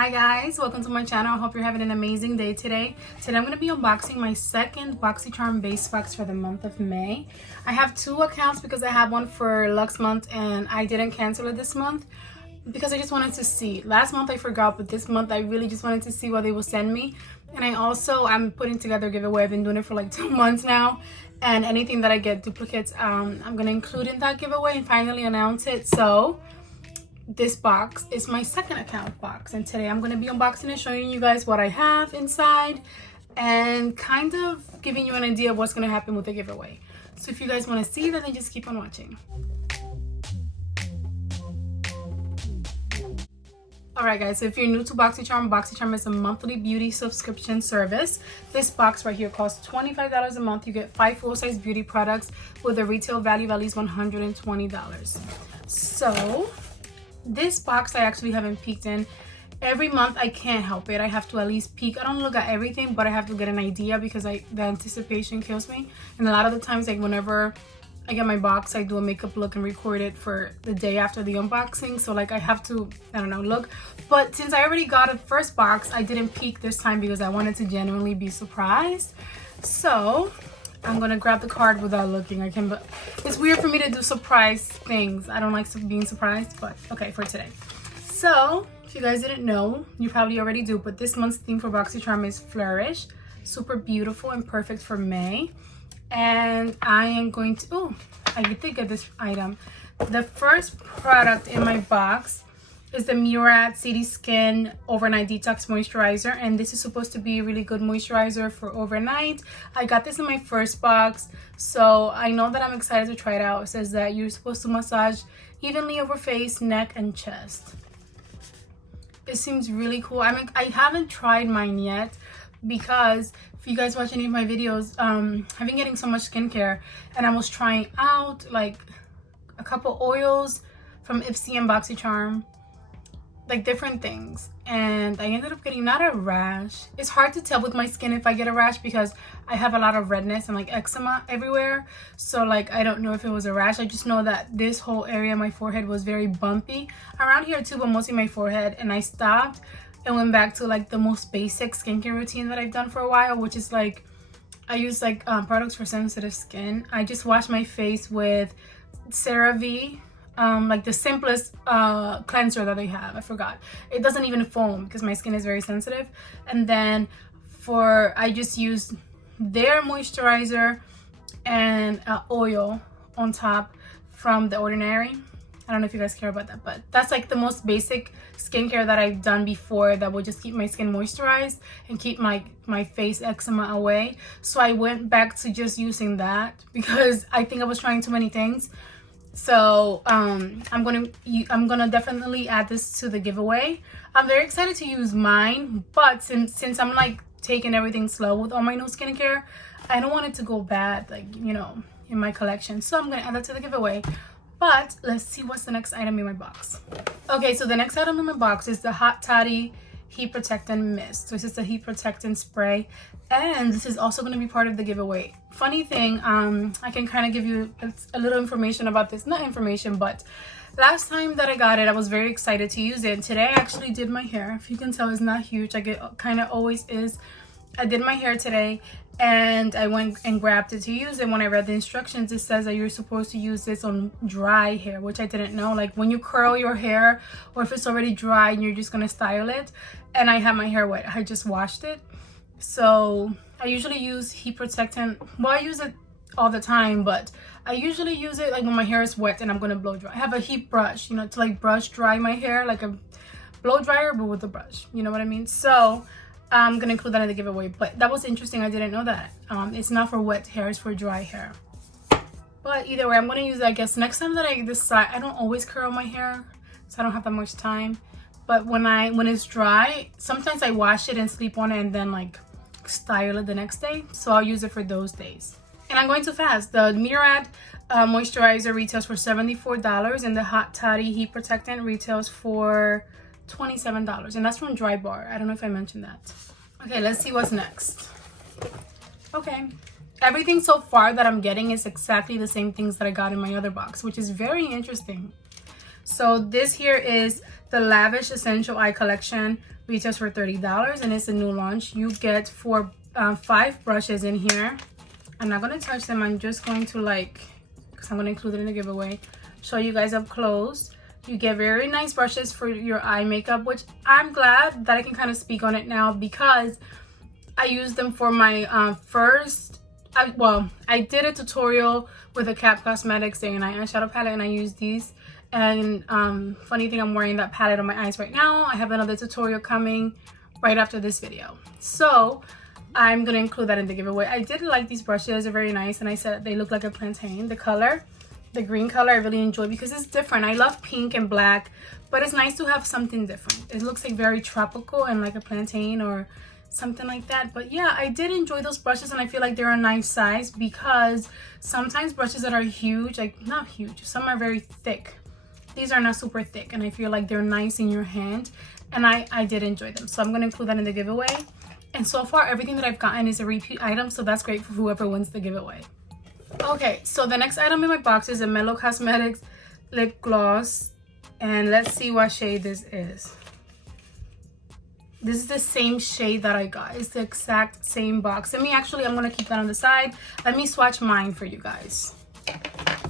Hi guys, welcome to my channel. I hope you're having an amazing day today. Today I'm going to be unboxing my second Boxycharm base box for the month of May. I have two accounts because I have one for Lux month and I didn't cancel it this month because I just wanted to see. Last month I forgot, but this month I really just wanted to see what they will send me. And I'm putting together a giveaway. I've been doing it for like 2 months now, and anything that I get duplicates, I'm going to include in that giveaway and finally announce it. So this box is my second account box, and today I'm going to be unboxing and showing you guys what I have inside and kind of giving you an idea of what's going to happen with the giveaway. So if you guys want to see that, then just keep on watching. Alright guys, so if you're new to Boxycharm, Boxycharm is a monthly beauty subscription service. This box right here costs $25 a month. You get 5 full-size beauty products with a retail value of at least $120. So this box I actually haven't peeked in. Every month I can't help it. I have to at least peek. I don't look at everything, but I have to get an idea because the anticipation kills me. And a lot of the times, like whenever I get my box, I do a makeup look and record it for the day after the unboxing. So like I have to, I don't know, look. But since I already got a first box, I didn't peek this time because I wanted to genuinely be surprised. So I'm gonna grab the card without looking. But it's weird for me to do surprise things. I don't like being surprised, but okay, for today. So if you guys didn't know, you probably already do, but this month's theme for Boxycharm is Flourish. Super beautiful and perfect for May. And I am going to, I did get this item. The first product in my box is the Murad City Skin Overnight Detox Moisturizer, and this is supposed to be a really good moisturizer for overnight. I got this in my first box, so I know that I'm excited to try it out. It says that you're supposed to massage evenly over face, neck, and chest. It seems really cool. I haven't tried mine yet because if you guys watch any of my videos, I've been getting so much skincare, and I was trying out like a couple oils from Ipsy and Boxycharm, like different things, and I ended up getting not a rash. It's hard to tell with my skin if I get a rash because I have a lot of redness and like eczema everywhere, so like I don't know if it was a rash. I just know that this whole area of my forehead was very bumpy, around here too, but mostly my forehead, and I stopped and went back to like the most basic skincare routine that I've done for a while, which is like I use like products for sensitive skin. I just wash my face with CeraVe, like the simplest cleanser that they have. I forgot. It doesn't even foam because my skin is very sensitive. And then I just use their moisturizer and oil on top from The Ordinary. I don't know if you guys care about that, but that's like the most basic skincare that I've done before that will just keep my skin moisturized and keep my face eczema away. So I went back to just using that because I think I was trying too many things. So I'm gonna definitely add this to the giveaway. I'm very excited to use mine, but since I'm like taking everything slow with all my new skincare, I don't want it to go bad, like, you know, in my collection. So I'm gonna add that to the giveaway. But let's see what's the next item in my box. Okay, so the next item in my box is the Hot Toddy Heat Protectant Mist. So this is the heat protectant spray, and this is also going to be part of the giveaway. Funny thing, I can kind of give you a little information about this. Not information, but last time that I got it, I was very excited to use it. Today I actually did my hair. If you can tell, it's not huge. Like it kind of always is. I did my hair today, and I went and grabbed it to use it. When I read the instructions, it says that you're supposed to use this on dry hair, which I didn't know. Like when you curl your hair, or if it's already dry and you're just gonna style it. And I have my hair wet. I just washed it. So I usually use heat protectant. Well, I use it all the time, but I usually use it like when my hair is wet and I'm gonna blow dry. I have a heat brush, you know, to like brush dry my hair, like a blow dryer, but with a brush. You know what I mean? So I'm gonna include that in the giveaway. But that was interesting. I didn't know that. It's not for wet hair, it's for dry hair. But either way, I'm gonna use it, I guess, next time that I decide. I don't always curl my hair, so I don't have that much time. But when it's dry, sometimes I wash it and sleep on it and then like style it the next day. So I'll use it for those days. And I'm going too fast. The Murad moisturizer retails for $74, and the Hot Toddy Heat Protectant retails for $27, and that's from Dry Bar. I don't know if I mentioned that. Okay, let's see what's next. Okay, everything so far that I'm getting is exactly the same things that I got in my other box, which is very interesting. So this here is The Lavish Essential Eye Collection retails for $30 and it's a new launch. You get 5 brushes in here. I'm not going to touch them. I'm just going to because I'm going to include it in the giveaway, show you guys up close. You get very nice brushes for your eye makeup, which I'm glad that I can kind of speak on it now because I used them for my I did a tutorial with a Cap Cosmetics Day and Night eyeshadow palette, and I used these. And funny thing, I'm wearing that palette on my eyes right now. I have another tutorial coming right after this video, so I'm gonna include that in the giveaway. I did like these brushes, they're very nice, and I said they look like a plantain. The color, the green color, I really enjoy because it's different. I love pink and black, but it's nice to have something different. It looks like very tropical and like a plantain or something like that. But yeah, I did enjoy those brushes, and I feel like they're a nice size because sometimes brushes that are huge, like not huge, some are very thick. These are not super thick, and I feel like they're nice in your hand, and I did enjoy them. So I'm going to include that in the giveaway. And so far, everything that I've gotten is a repeat item, so that's great for whoever wins the giveaway. Okay, so the next item in my box is a Mellow Cosmetics lip gloss, and let's see what shade this is. This is the same shade that I got. It's the exact same box. I'm going to keep that on the side. Let me swatch mine for you guys.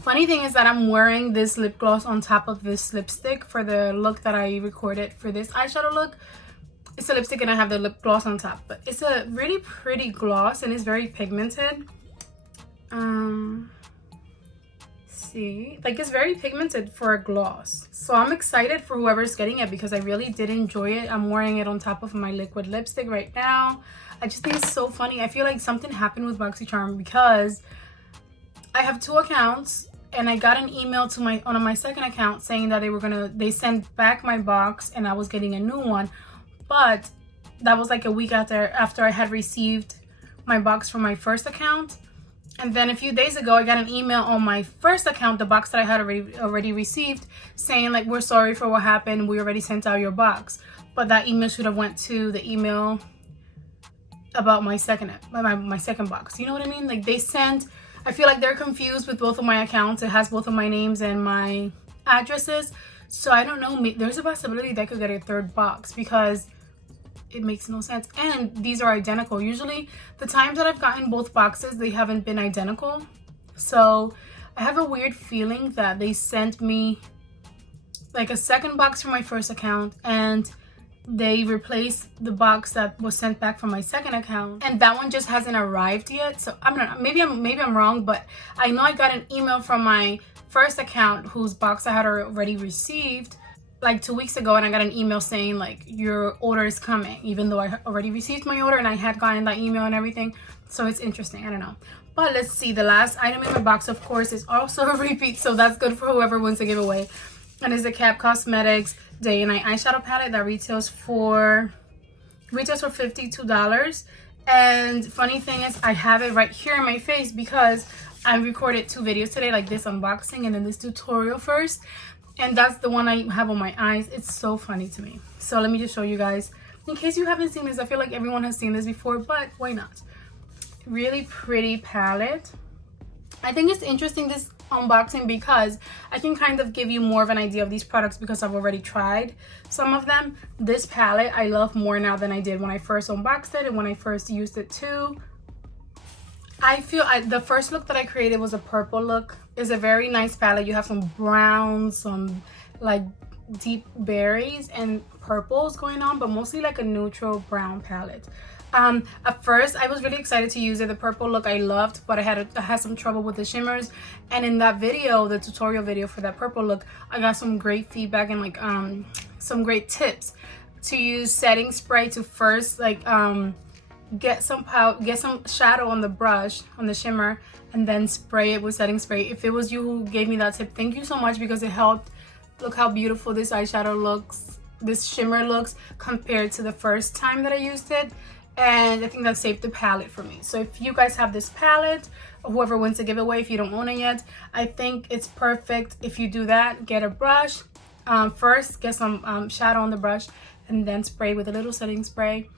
Funny thing is that I'm wearing this lip gloss on top of this lipstick for the look that I recorded for this eyeshadow look. It's a lipstick and I have the lip gloss on top, but it's a really pretty gloss and it's very pigmented. See, like it's very pigmented for a gloss. So I'm excited for whoever's getting it because I really did enjoy it. I'm wearing it on top of my liquid lipstick right now. I just think it's so funny. I feel like something happened with Boxycharm because I have 2 accounts and I got an email to on my second account saying that they sent back my box and I was getting a new one. But that was like a week after I had received my box from my first account. And then a few days ago, I got an email on my first account, the box that I had already received, saying like, we're sorry for what happened. We already sent out your box. But that email should have went to the email about my second box. You know what I mean? Like I feel like they're confused with both of my accounts. It has both of my names and my addresses. So I don't know, there's a possibility that I could get a 3rd box because it makes no sense. And these are identical. Usually the times that I've gotten both boxes, they haven't been identical. So I have a weird feeling that they sent me like a 2nd box from my first account and they replaced the box that was sent back from my second account, and that one just hasn't arrived yet. So I don't know, maybe I'm wrong, but I know I got an email from my first account whose box I had already received like 2 weeks ago, and I got an email saying like your order is coming, even though I already received my order and I had gotten that email and everything. So it's interesting, I don't know. But let's see, the last item in my box, of course, is also a repeat, so that's good for whoever wins the giveaway. And it's the Cap Cosmetics Day and Night eyeshadow palette that retails for $52. And funny thing is, I have it right here in my face because I recorded 2 videos today, like this unboxing and then this tutorial first. And that's the one I have on my eyes. It's so funny to me. So let me just show you guys. In case you haven't seen this, I feel like everyone has seen this before, but why not? Really pretty palette. I think it's interesting, this unboxing, because I can kind of give you more of an idea of these products because I've already tried some of them. This palette I love more now than I did when I first unboxed it and when I first used it too. I feel the first look that I created was a purple look. It's a very nice palette. You have some browns, some like deep berries and purples going on, but mostly like a neutral brown palette. At first I was really excited to use it. The purple look I loved, but I had some trouble with the shimmers. And in that video, the tutorial video for that purple look, I got some great feedback and like some great tips to use setting spray to first like get some shadow on the brush, on the shimmer, and then spray it with setting spray. If it was you who gave me that tip, thank you so much, because it helped. Look how beautiful this eyeshadow looks, this shimmer looks compared to the first time that I used it. And I think that saved the palette for me. So if you guys have this palette, whoever wins the giveaway, if you don't own it yet, I think it's perfect. If you do that, get a brush, first get some shadow on the brush, and then spray with a little setting spray,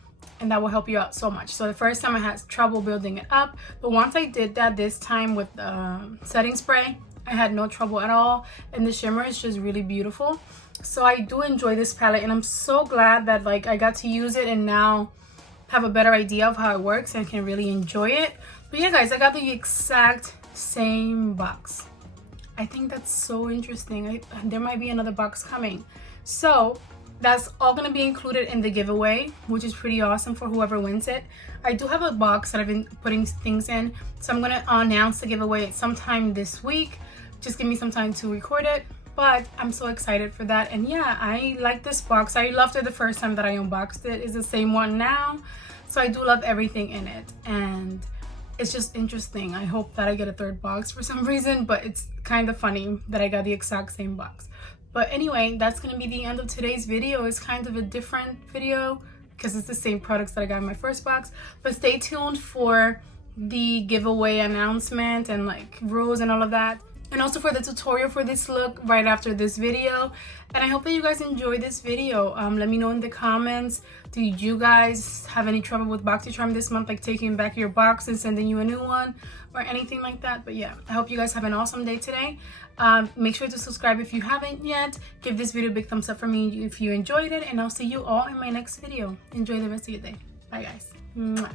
and that will help you out so much. So the first time I had trouble building it up, but once I did that this time with setting spray, I had no trouble at all, and the shimmer is just really beautiful. So I do enjoy this palette, and I'm so glad that like I got to use it and now have a better idea of how it works and can really enjoy it. But yeah guys, I got the exact same box. I think that's so interesting. There might be another box coming. So that's all going to be included in the giveaway, which is pretty awesome for whoever wins it. I do have a box that I've been putting things in, so I'm going to announce the giveaway sometime this week. Just give me some time to record it, but I'm so excited for that. And yeah, I like this box. I loved it the first time that I unboxed it. It's the same one now, so I do love everything in it, and it's just interesting. I hope that I get a third box for some reason, but it's kind of funny that I got the exact same box. But anyway, that's going to be the end of today's video. It's kind of a different video because it's the same products that I got in my first box. But stay tuned for the giveaway announcement and like rules and all of that. And also for the tutorial for this look right after this video. And I hope that you guys enjoyed this video. Let me know in the comments, do you guys have any trouble with Boxycharm this month, like taking back your box and sending you a new one or anything like that? But yeah, I hope you guys have an awesome day today. Make sure to subscribe if you haven't yet. Give this video a big thumbs up for me if you enjoyed it, and I'll see you all in my next video. Enjoy the rest of your day. Bye guys. Mwah.